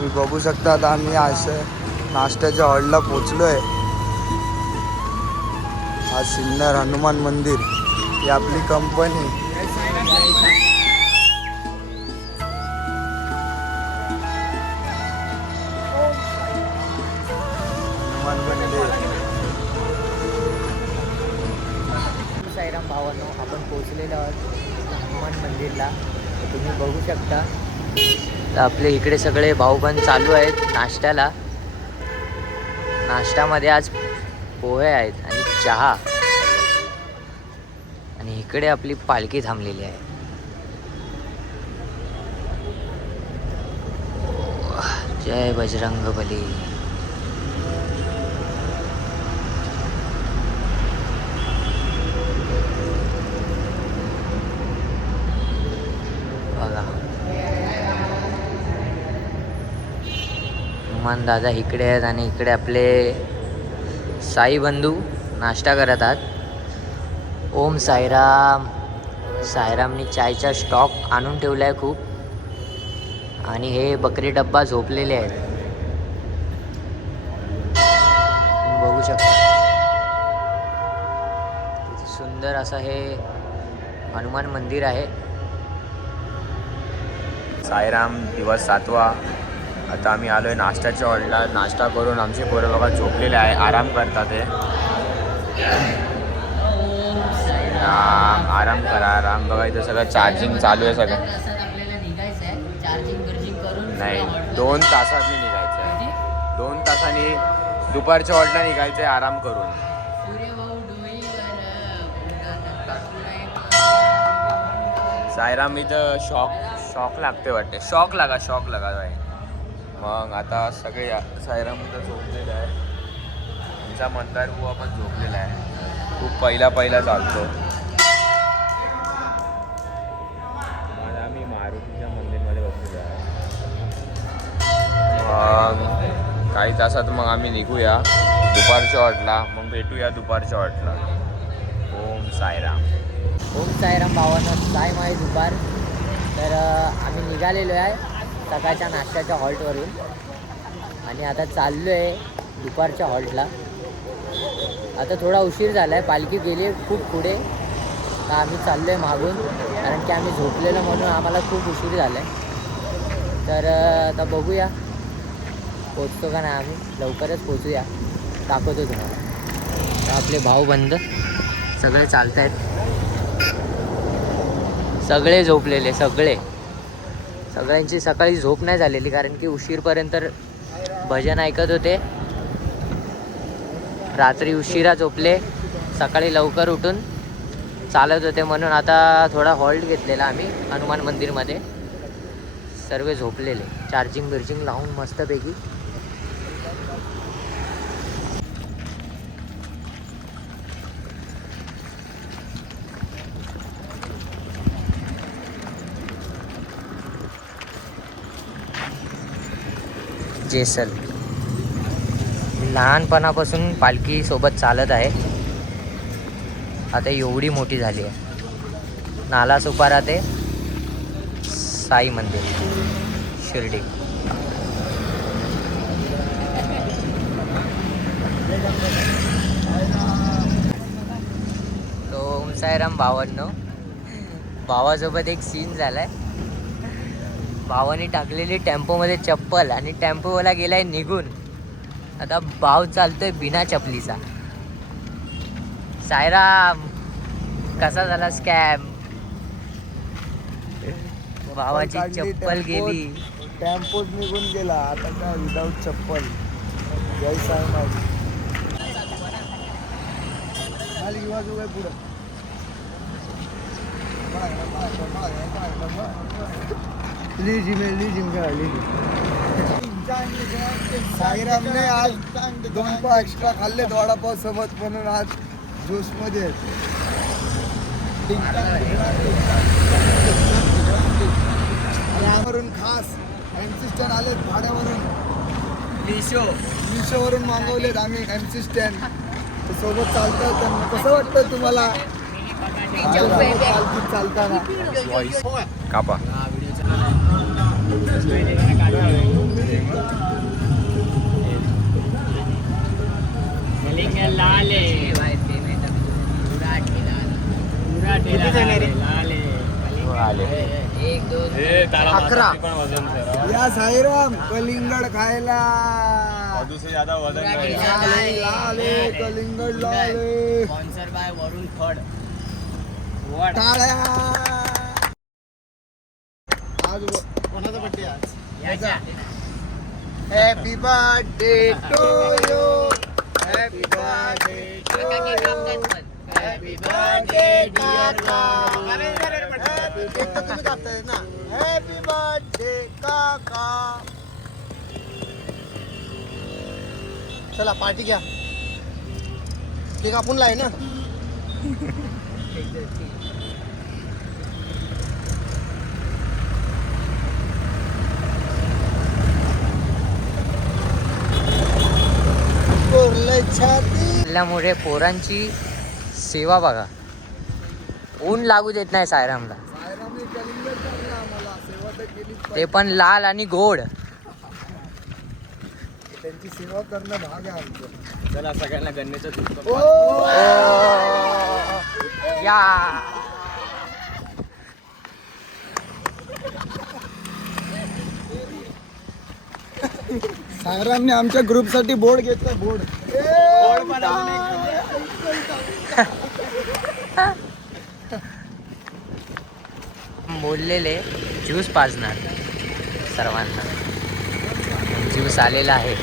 तुम्ही बघू शकता आता आम्ही असं नाश्त्याच्या हॉलला पोचलो आहे. हा सिन्नर हनुमान मंदिर ही आपली कंपनी. हनुमान मंदिर. साईराम भावांनो, आपण पोहोचलेलो आहोत हनुमान मंदिरला. तुम्ही बघू शकता तर आपले इकडे सगळे भाऊ पण चालू आहेत नाश्त्याला. नाश्त्यामध्ये आज पोहे आहेत आणि चहा. आणि इकडे आपली पालखी थांबलेली आहे. जय बजरंगबली. बघा हनुमान दादा इकडे आहेत आणि इकडे आपले साई बंधू नाश्ता करत आहेत. ओम साईराम. साईरामनी चायचा स्टॉक आणून ठेवला आहे खूप. आणि हे बकरी डब्बा झोपलेले आहेत, बघू शकता. किती सुंदर असं हे हनुमान मंदिर आहे. साईराम दिवस 7वा. आता आम्ही आलोय नाश्त्याच्या हॉलला. नाश्ता करून आमचे पोरं बघा झोपलेले आहे, आराम करतात. ते आराम करा, आराम. बघा इथं सगळं चार्जिंग चालू आहे सगळं. नाही, 2 तासांनी निघायचं आहे. 2 तासांनी दुपारच्या हॉलला निघायचं आहे आराम करून. साईराम इथं शॉक लागते वाटते. शॉक लागा बाई. मग आता सगळे साईराम इथं झोपलेलं आहे. आमचा मतदार बुवा पण झोपलेला आहे. खूप पहिला चालतो. आता आम्ही मारुतीच्या मंदिरमध्ये बसलेलो आहे. मग काही तासात मग आम्ही निघूया दुपारच्या हॉटला. मग भेटूया दुपारच्या हॉटला. ओम साईराम. ओम साईराम भावांनो, टाईम आहे दुपार. तर आम्ही निघालेलो आहे सकाळच्या नाश्त्याच्या हॉल्टवरून आणि आता चाललो आहे दुपारच्या हॉल्टला. आता थोडा उशीर झाला आहे, पालखी गेली खूप पुढे. तर आम्ही चाललो आहे मागून, कारण की आम्ही झोपलेलो म्हणून आम्हाला खूप उशीर झाला आहे. तर आता बघूया पोचतो का नाही. आम्ही लवकरच पोचूया, दाखवतो तुम्हाला. तर आपले भाऊ बंद सगळे चालत आहेत. सगळे झोपलेले, सगळ्यांची सकाळी झोप नाही झालेली, कारण की उशीरपर्यंत भजन ऐकत होते. रात्री उशिरा झोपले, सकाळी लवकर उठून चालत होते. म्हणून आता थोडा हॉल्ट घेतलेला आम्ही हनुमान मंदिरमध्ये. सर्व झोपलेले, चार्जिंग बिर्जिंग लावून मस्तपैकी. जेसल लहानपणापासून पालखी सोबत चालत आहे. आता एवढी मोठी झाली आहे. नालासोपारा ते साई मंदिर शिर्डी. तो ओम साईराम भावांनो, भावासोबत एक सीन झालाय. भावाने टाकलेली टेम्पोमध्ये चप्पल आणि टेम्पोवाला गेलाय निघून. आता भाव चालतोय बिना चपलीचा. साईराम, कसा झाला स्कॅम. भावाची चप्पल गेली, टेम्पोच निघून गेला. आता काय विदाऊट चप्पल. जय साईनाथ. पुढं साईरामने आज 2 पाव एक्स्ट्रा खाल्ले वडापाव सोबत, म्हणून आज ज्यूस मध्ये. यावरून खास एमसी स्टँड आले भाड्यावरून. मिशोवरून मागवलेत आम्ही एमसी स्टँड. सोबत चालतात. कसं वाटतं तुम्हाला चालताना? कापा. 11. या साईराम कलिंगड खायला लाले कलिंगड लाले स्पॉन्सर बाय वरुण फड. टाळ्या आज कोणाचा बर्थडे आज? Happy birthday to you happy birthday happy birthday dear cake तर तुम्ही कापताय ना. हॅपी बर्थडे काका. चला पार्टी घ्या. केक आपण लाय ना. कोरलय छाती. त्यामुळे पोरांची सेवा बघा. ऊन लागू देत नाही सायरामला. सायरामने कलिंगड चालला आम्हाला सेवा तर केलीच ते पाहिजे. पण लाल आणि गोड. त्यांची सेवा करणं भाग आहे आमचं. चला सगळ्यांना गणेशचं दूध ओ या सायरामने आमच्या ग्रुपसाठी बोर्ड घेतला. बोर्ड बोललेले ज्यूस पाजणार सर्वांना. ज्यूस आलेला आहे.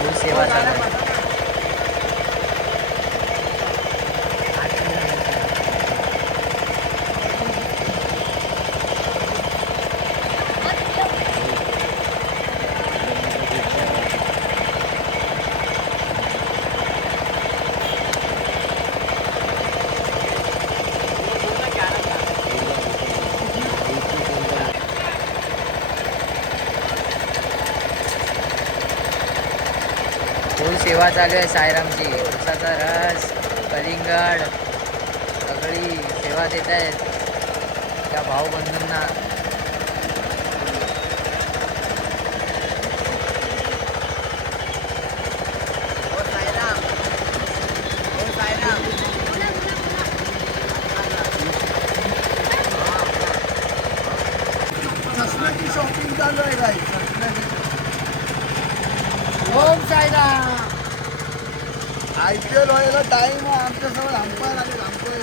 ज्यूस सेवा चालू आहे. फुल सेवा चालू आहे सायरामची. उसाचा रस कलिंगड सगळी सेवा देत आहेत त्या भाऊबंधूंना. चष्म्याची शॉपिंग चालू आहे गाई. ओम साईराम. IPL व्हायला टाइम आहे आमच्यासमोर. अंपायर आले. अंपायर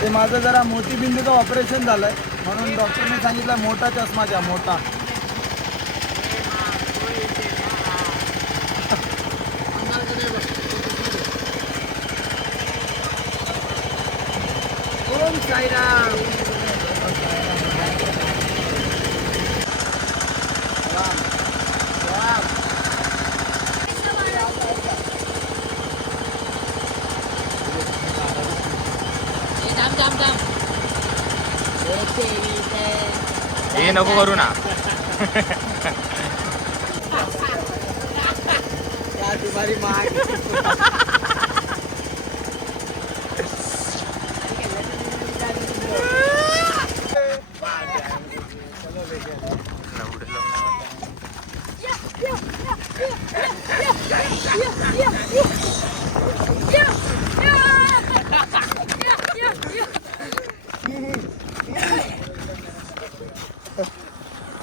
ते माझं जरा मोतीबिंदूचं ऑपरेशन झालंय म्हणून डॉक्टरने सांगितलं मोठा चष्मा घ्या. मोठा ओम साईराम. हे नको करू ना. क्या तुम्हारी माँ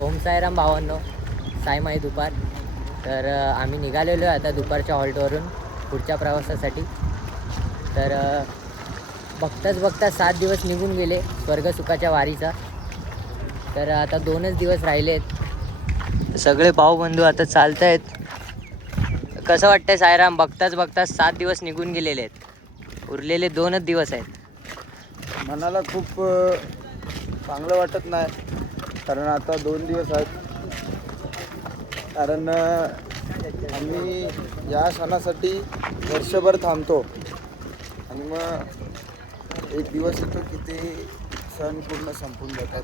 ओम साईराम भावांनो. साईमाई दुपार. तर आम्ही निघालेलो आहे आता दुपारच्या हॉल्टवरून पुढच्या प्रवासासाठी. तर बघताच 7 दिवस निघून गेले स्वर्गसुखाच्या वारीचा. तर आता 2च दिवस राहिलेत. सगळे भाऊबंधू आता चालत आहेत. कसं वाटतंय साईराम? बघताच 7 दिवस निघून गेलेले आहेत. उरलेले 2च दिवस आहेत. मनाला खूप चांगलं वाटत नाही कारण आता 2 दिवस आहेत. कारण आम्ही या सणासाठी वर्षभर थांबतो आणि मग एक दिवस येतो की ते सण पूर्ण संपून जातात.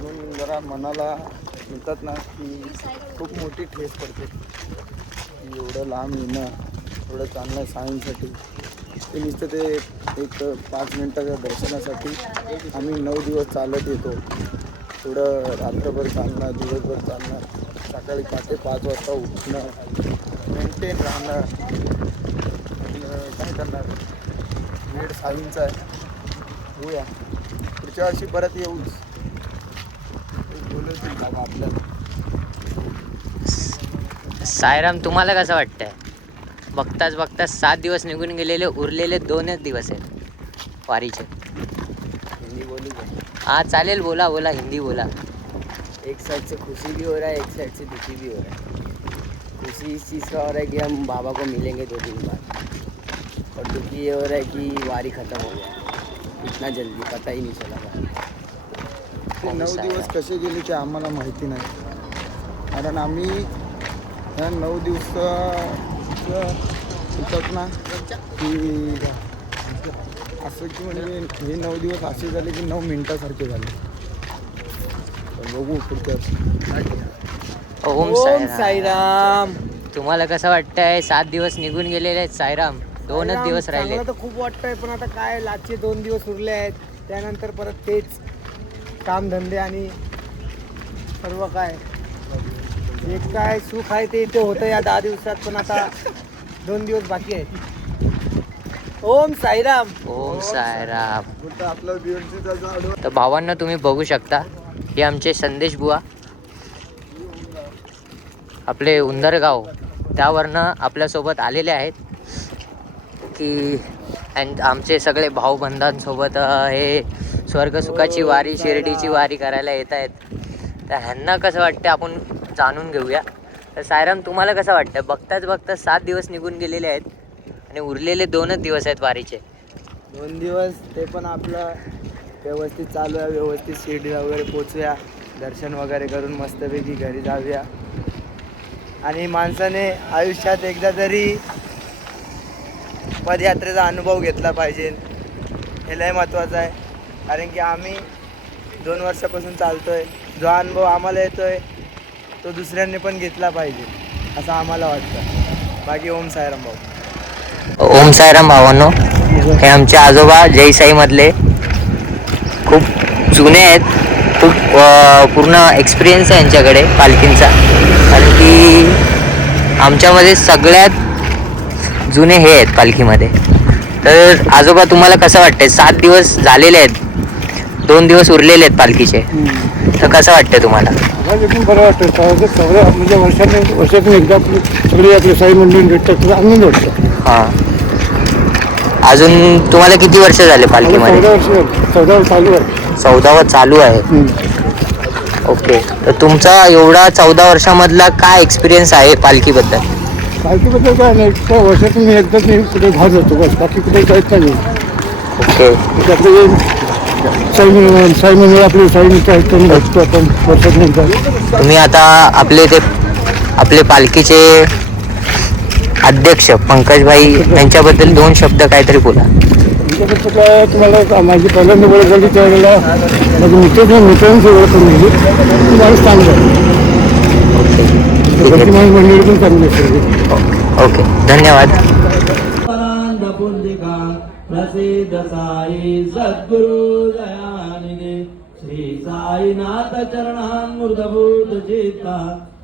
म्हणून जरा मनाला म्हणतात ना की खूप मोठी ठेस पडते की एवढं लांब येणं, एवढं चांगलं सायन्ससाठी. ते नुसतं ते एक 5 मिनिटाच्या दर्शनासाठी आम्ही 9 दिवस चालत येतो. थोडं रात्रभर चालणं, दिवसभर चालणं, सकाळी पहाटे 5 वाजता उठणं, मेंटेन राहणं. काय करणार, वेळ सायन्सचा आहे. होऊया पुढच्या वर्षी परत येऊच बोलवतील बाबा आपल्याला. सायराम, तुम्हाला कसं वाटतंय? बघताच 7 दिवस निघून गेलेले, उरलेले 2च दिवस आहेत वारीचे. हिंदी बोली का? हाँ चालेल, बोला हिंदी बोला. एक साइड से खुशी भी हो रहा है, एक साइड से दुखी भी हो रहा है. खुशी इस चीज़ का हो रहा है कि हम बाबा को मिलेंगे 2 दिन बाद, और दुखी ये हो रहा है कि वारी ख़त्म हो गया इतना जल्दी, पता ही नहीं चला. ते 9 दिवस कसे गेले ते आम्हाला माहिती नाही. कारण आम्ही ह्या 9 दिवसाचं होतात ना की असं की म्हणजे हे 9 दिवस असे झाले की 9 मिनिटासारखे झाले. तर बघू पुढच्या वर्षी. ओम ओम साईराम. साईराम. तुम्हाला कसं वाटतंय? 7 दिवस निघून गेलेले आहेत साईराम, 2च दिवस राहिले. चांगलं तर खूप वाटतंय, पण आता काय लाचचे 2 दिवस उरले आहेत. त्यानंतर परत तेच कामधंदे आणि सर्व काय जे काय सुख आहे ते इथे होतं या 10 दिवसात. पण आता 2 दिवस बाकी आहेत. ओम साईराम. ओम साईराम. कुठं आपलं BMC झाड. तर भावांना तुम्ही बघू शकता, हे आमचे संदेश बुवा आपले उंदरगाव त्यावरनं आपल्यासोबत आलेले आहेत की आमचे सगळे भाऊबंधांसोबत हे स्वर्गसुखाची वारी, शिर्डीची वारी करायला येत आहेत. तर ह्यांना कसं वाटतं आपण जाणून घेऊया. तर सायराम, तुम्हाला कसं वाटतं? बघताच 7 दिवस निघून गेलेले आहेत आणि उरलेले 2च दिवस आहेत वारीचे. 2 दिवस ते पण आपलं व्यवस्थित चालू आहे. व्यवस्थित शिर्डीला वगैरे पोचूया, दर्शन वगैरे करून मस्तपैकी घरी जाऊया. आणि माणसाने आयुष्यात एकदा तरी पदयात्रेचा अनुभव घेतला पाहिजे. हे लय महत्त्वाचं आहे. कारण की आम्ही 2 वर्षापासून चालतोय. जो अनुभव आम्हाला येतोय तो दुसऱ्यांनी पण घेतला पाहिजे असं आम्हाला वाटतं. बाकी ओम साईराम भाऊ. ओम साईराम भावांनो, हे आमचे आजोबा जयसाईमधले खूप जुने आहेत. खूप पूर्ण एक्सपिरियन्स आहे यांच्याकडे पालखींचा. कारण की आमच्यामध्ये सगळ्यात जुने हे आहेत पालखीमध्ये. तर आजोबा, तुम्हाला कसं वाटतंय? 7 दिवस झालेले आहेत, 2 दिवस उरलेले आहेत पालखीचे. तर कसं वाटतंय तुम्हाला? एकदम बरं वाटतं. सगळं म्हणजे वर्षातून एकदा सगळी आपली साई मंडळी भेटतात, तुला आनंद वाटतो. हां, अजून तुम्हाला किती वर्ष झाले पालखीमध्ये? 14 वर्ष चालू आहे. 14वा चालू आहे. ओके, तर तुमचा एवढा 14 वर्षामधला काय एक्सपिरियन्स आहे पालखीबद्दल? पालखीबद्दल काय नाही, त्या वर्षातून मी एकदाच मी कुठे बाहेर जातो, बस बाकी कुठे जायचं नाही. ओके, आपले साई मंडळ आपले साई मित्र आहेत, त्यांनी भेटतो आपण वर्षातून एकदा. तुम्ही आता आपले पालखीचे अध्यक्ष पंकजभाई यांच्याबद्दल 2 शब्द काहीतरी बोला. त्याच्याबद्दल काय तुम्हाला माझी पहिल्यांदा ओळख झाली त्यावेळेला माझी मित्रांची ओळख करून दिली. माणूस चांगलं आहे. बाकी माझी मंडळी पण चांगली आहे. ओके, धन्यवाद. प्रसिद्ध साई सद्गुरु दयानिधे श्री साईनाथ चरणामृतभूत चित्ता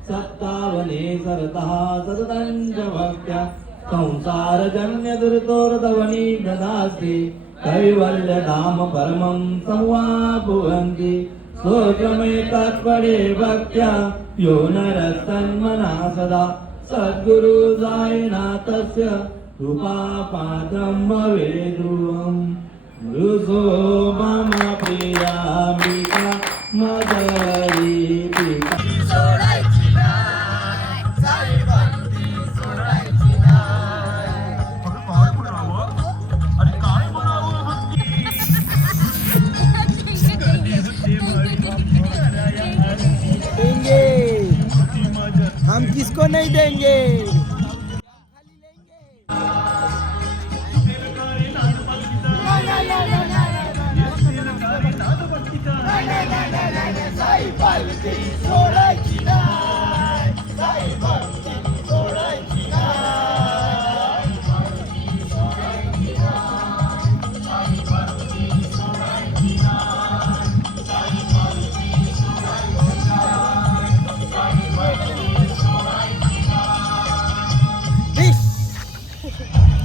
सत्तावने सरतः सततंच भक्त्या संसार जन्य दुर्तोर्धवनी ददास्ति कैवल्य धाम परमं संवाभुवन्ति स्तोत्रमे तत्परे भक्त्या यो नरस्तन्मना सदा सद्गुरु साईनाथस्य कृपापात्रं भवेद्रुवं मृषो मम प्रियामिका मदरीपिका. हम किसको नहीं देंगे.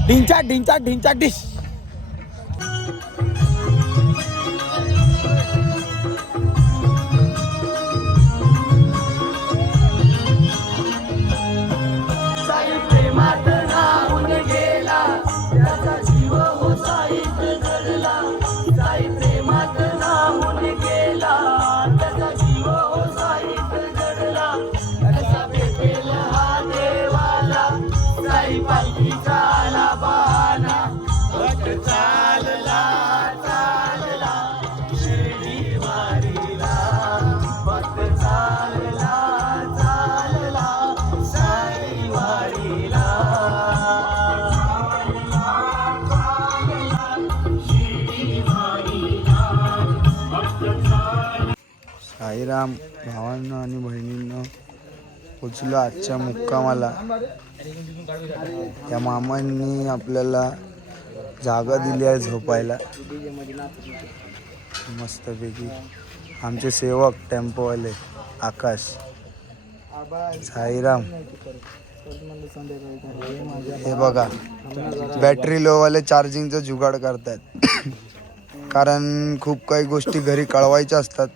ढिंचा ढिंचा ढिंचा डिश. साईराम भावांनो आणि बहिणींनो, पोचलो आजच्या मुक्कामाला. या मामांनी आपल्याला जागा दिली आहे झोपायला मस्तपैकी. आमचे सेवक टेम्पोवाले आकाश, साईराम. हे बघा बॅटरी लोवाले चार्जिंगचं जुगाड करतायत. कारण खूप काही गोष्टी घरी कळवायच्या असतात.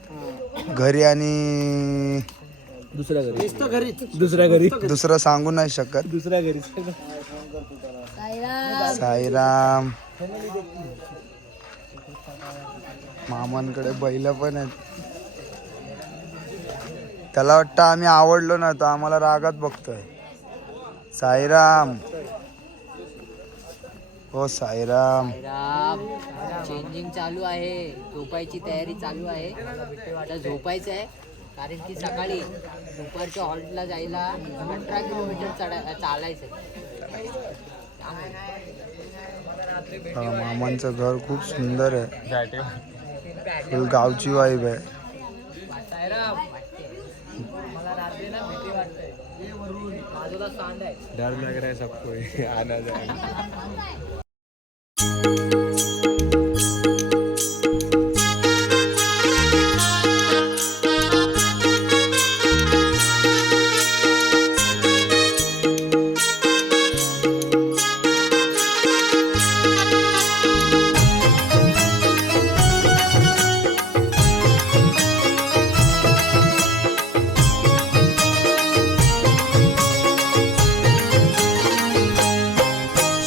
घरी आणि दुसऱ्या घरी दुसरं सांगू नाही शकत. दुसऱ्या घरी साईराम. मामांकडे बैल पण आहेत. त्याला वाटतं आम्ही आवडलो ना, तर आम्हाला रागात बघतोय. साईराम. हो साईराम. चेंजिंग चालू आहे, झोपायची तयारी चालू आहे. आता झोपायचं आहे कारण की सकाळी दुपारच्या हॉल्टला जायला 18 किलोमीटर चालायचं. मामांचं घर खूप सुंदर आहे. फुल गावची वाईब आहे. मला रात्री ना भीती वाटते. बाजूला सांड आहे. डर लग रहा है सबको आना जाए.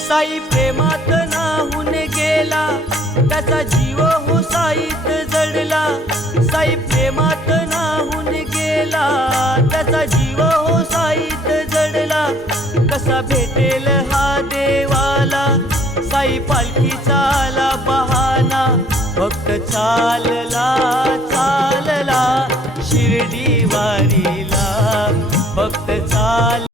साई प्रेमात नाहून गेला, त्याचा जीव हो साईत जडला. साई प्रेमात नाहून गेला, त्याचा जीव हो साईत जडला. कसा भेटेल हा देवाला, साई पालखीचा आला बहाना. भक्त चालला चालला शिर्डी वारीला, भक्त चाल